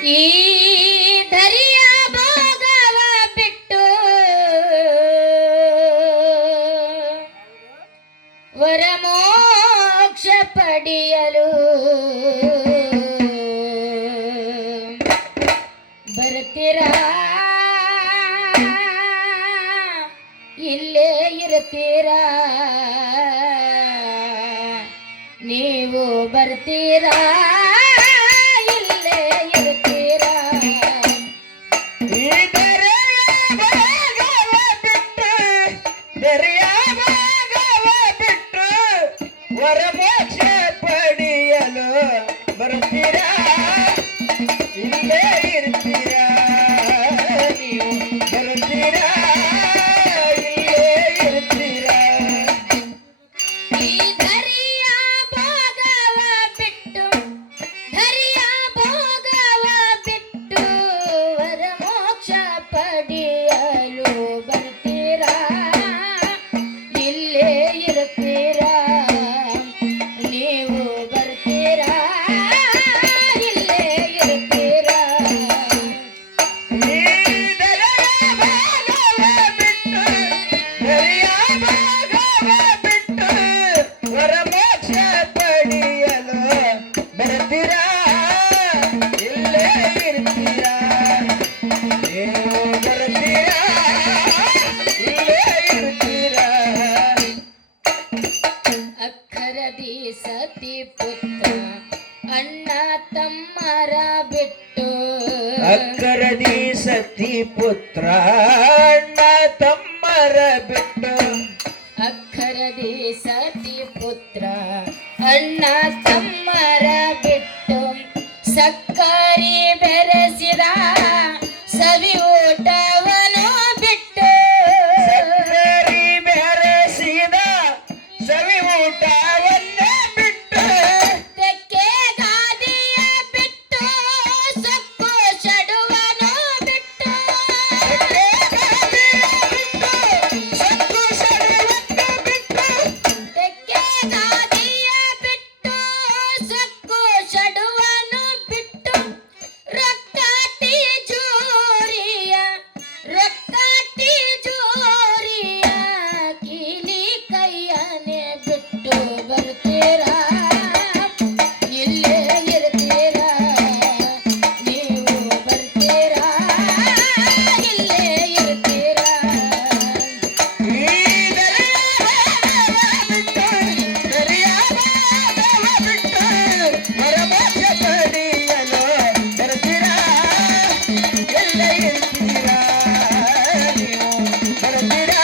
ಈ ಧರಿಯ ಭೋಗವ ಬಿಟ್ಟು ವರಮೋಕ್ಷ ಪಡೆಯಲು ಬರ್ತೀರಾ ಇಲ್ಲೇ ಇರ್ತೀರಾ ನೀವು ಬರ್ತೀರಾ ಇಲ್ಲೇ ಇರ್ತೀರಾ ಈ ದರೆಯ ಭಾಗವ ಬಿಟ್ಟು ದರೆಯ ಭಾಗವ ಬಿಟ್ಟು ವರಮೋಕ್ಷ ಪಡೆಯಲು ಬರ್ತೀರಾ ಇಲ್ಲೇ ಇರ್ತೀರಾ ನೀವು ಬರ್ತೀರಾ ಇಲ್ಲೇ ಇರ್ತೀರಾ ಈ ಧರಿಯ ಭೋಗವ ಬಿಟ್ಟು ಧರಿಯ ಭೋಗವ ಬಿಟ್ಟು ವರಮೋಕ್ಷ ಪಡೆಯಲು ಬರ್ತೀರಾ ಇಲ್ಲೇ ಇರ್ತೀರಾ ನೀವು ಬರ್ತೀರಾ ಇಲ್ಲೇ ಇರ್ತೀರಾ ಈ ದರೆಯ ಭಾಗವ ಬಿಟ್ಟು ದರೆಯ ಭಾಗವ ಬಿಟ್ಟು ವರಮೋಕ್ಷ ಪಡೆಯಲು ಬರ್ತೀರಾ ಇಲ್ಲೇ ಇರ್ತೀರಾ ನೀವು ಬರ್ತೀರಾ ಇಲ್ಲೇ ಇರ್ತೀರಾ ಅಕ್ಕರದಿ ಸತಿ ಪುತ್ರ ಅಣ್ಣ ತಮ್ಮರ ಬಿಟ್ಟು ಅಕ್ಕರದಿ ಸತಿ ಪುತ್ರ ಅಣ್ಣ ತಮ್ಮರ ಬಿಟ್ಟು ಅಕ್ಕರದಿ ಸತಿ ಪುತ್ರ ಅಣ್ಣ ತಮ್ಮರ ಬಿಟ್ಟು ಸಕ್ಕರಿ ಬೆರೆಸಿದ ಸವಿ ಊಟವನು ಬಿಟ್ಟು ಸಕ್ಕರೆ ಬೆರೆಸಿದ ಸವಿ ಊಟವನ್ನೇ ಬಿಟ್ಟು ತೆಕ್ಕೆ ಗಾದಿಯ ಬಿಟ್ಟು ಸೊಕ್ಕು ಚಡುವನು ಬಿಟ್ಟು ಸಕ್ಕು ಸಡವನ್ನು ಬಿಟ್ಟು ತೆಕ್ಕೆ ಗಾದಿಯ ಬಿಟ್ಟು ಸೊಕ್ಕು ಚಡುವನು ಬಿಟ್ಟು ರೊಕ್ಕಟಿ ಜೋರಿಯ ರೊಕ್ಕಟಿ ಜೋರಿಯ ಕೀಲಿ ಕೈಯನೆ ಬಿಟ್ಟು ಬರ್ತೀರಾ ಇಲ್ಲೇ ಇರ್ತೀರಾ ನೀವು ಬರ್ತೀರಾ ಇಲ್ಲೇ ಇರ್ತೀರಾ ಈ ದರೆಯ ಬಿಟ್ಟು ದರೆಯ ಬಿಟ್ಟು ವರಮೋಕ್ಷ ಪಡೆಯಲು ಬರ್ತೀರಾ ಎಲ್ಲೇ ಇರ್ತೀರಾ ನೀವು ಬರ್ತೀರಾ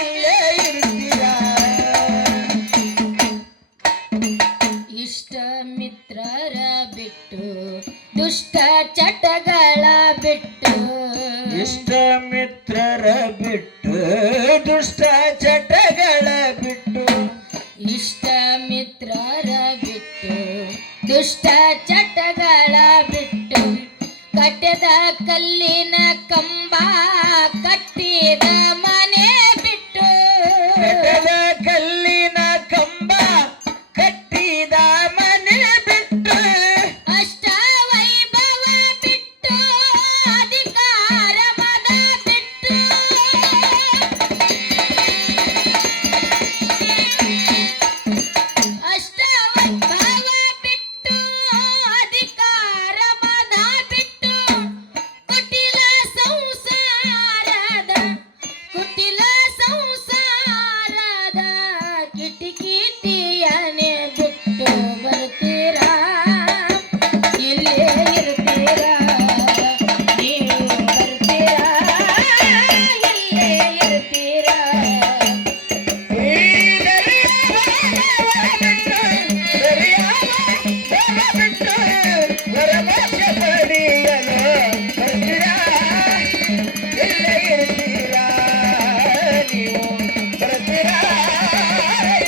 ಇಲ್ಲೇ ಇರ್ತೀರಾ ಇಷ್ಟ ಮಿತ್ರರ ಬಿಟ್ಟು ದುಷ್ಟ ಚಟಗಳ ಬಿಟ್ಟು ಇಷ್ಟ ಮಿತ್ರರ ಬಿಟ್ಟು ದುಷ್ಟ ಚಟಗಳ ಬಿಟ್ಟು ಇಷ್ಟ ಮಿತ್ರರ ಬಿಟ್ಟು ದುಷ್ಟ ಚಟಗಳ ಬಿಟ್ಟು ಕಟ್ಟದ ಕಲ್ಲಿನ ಕಂಬ ಕಟ್ಟಿದ ಮನೆ ಬಿಟ್ಟು ಕಟ್ಟದ ಕಲ್ಲಿನ ಕಂಬ ಕಟ್ಟಿದ ಮನೆ ಬಿಟ್ಟು ಅಷ್ಟ ವೈಭವ ಬಿಟ್ಟು ಅಧಿಕಾರ ಮದ ಬಿಟ್ಟು ಅಷ್ಟ ವೈಭವ ಬಿಟ್ಟು ಅಧಿಕಾರ ಮದ ಬಿಟ್ಟು ಕುಟಿಲ ಸಂಸಾರದ ಕುಟಿಲ ಸಂಸಾರದ ಕಿಟಿಕಿಟಿಯನೆ ಬಿಟ್ಟು ಬರ್ತೀರಾ ಇಲ್ಲೇ ಇರ್ತೀರಾ ನೀವು ಬರ್ತೀರಾ ಇಲ್ಲೇ ಇರ್ತೀರಾ ಈ ದರೆಯ ಬಿಟ್ಟು ದರೆಯ ಬಿಟ್ಟು ವರಮೋಕ್ಷ ಪಡೆಯಲು ಬರ್ತೀರಾ ಇಲ್ಲೇ ಇರ್ತೀರಾ ನೀವು ಬರ್ತೀರಾ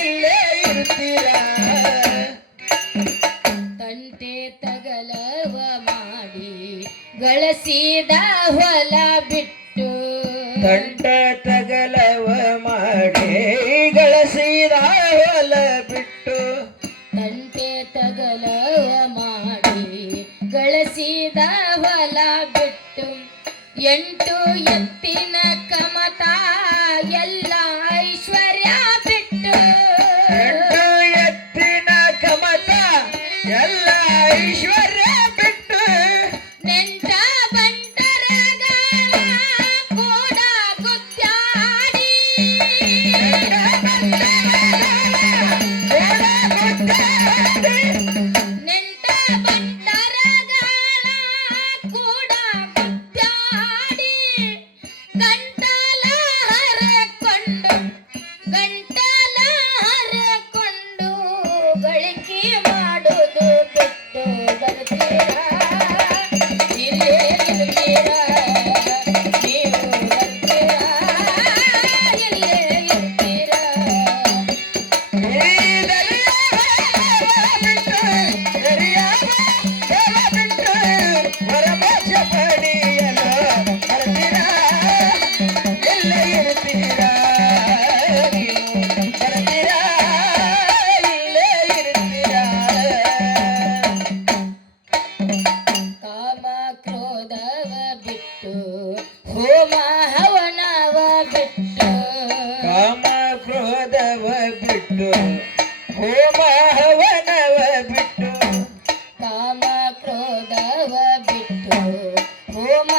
ಇಲ್ಲೇ ಇರ್ತೀರಾ ತಂಟೆ ತಗಲವ ಮಾಡಿ ಗಳಿಸಿದ ಹೊಲ ಬಿಟ್ಟು ತಂಟ ತಗಲವ ಮಾಡಿ ಗಳಿಸಿದ ಹೊಲ ಬಿಟ್ಟು ತಂಟೆ ತಗಲವ ಮಾಡಿ ಗಳಿಸಿ ಬಳಸಿದ ಹೊಲ ಬಿಟ್ಟು ಎಂಟು ಎತ್ತಿನ ಕಮತ ಎಲ್ಲ ಐಶ್ವರ್ಯ ಬಿಟ್ಟು ಎಂಟು ಎತ್ತಿನ ಕಮತ ಎಲ್ಲ ಐಶ್ವರ್ಯ ಬಿಟ್ಟು ನೆಂಟ ಬಂಟರಗಳ ಕೂಡ ಗುದ್ದಾಡಿ ನೆಂಟ ಬಂಟರಗಳ ಕೂಡ ಗುದ್ದಾಡಿ ಗಂಟಲ ಹರಕೊಂಡು ಗಂಟಲ ಹರಕೊಂಡು ಗಳಿಕೆ ಮಾಡುವುದು ಬಿಟ್ಟು ಬರ್ತೀರಾ ಇಲ್ಲೇ ಇರ್ತೀರಾ ನೀವು ಬರ್ತೀರಾ ಇಲ್ಲೇ ಇರ್ತೀರಾ ಕಾಮ ಕ್ರೋಧವ ಬಿಟ್ಟು ಹೋಮ ಹವನವ ಬಿಟ್ಟು ಕಾಮ ಕ್ರೋಧವ ಬಿಟ್ಟು ಹೋಮ ಹವನವ ಬಿಟ್ಟು ಕಾಮ ಕ್ರೋಧವ ಬಿಟ್ಟು ಹೋಮ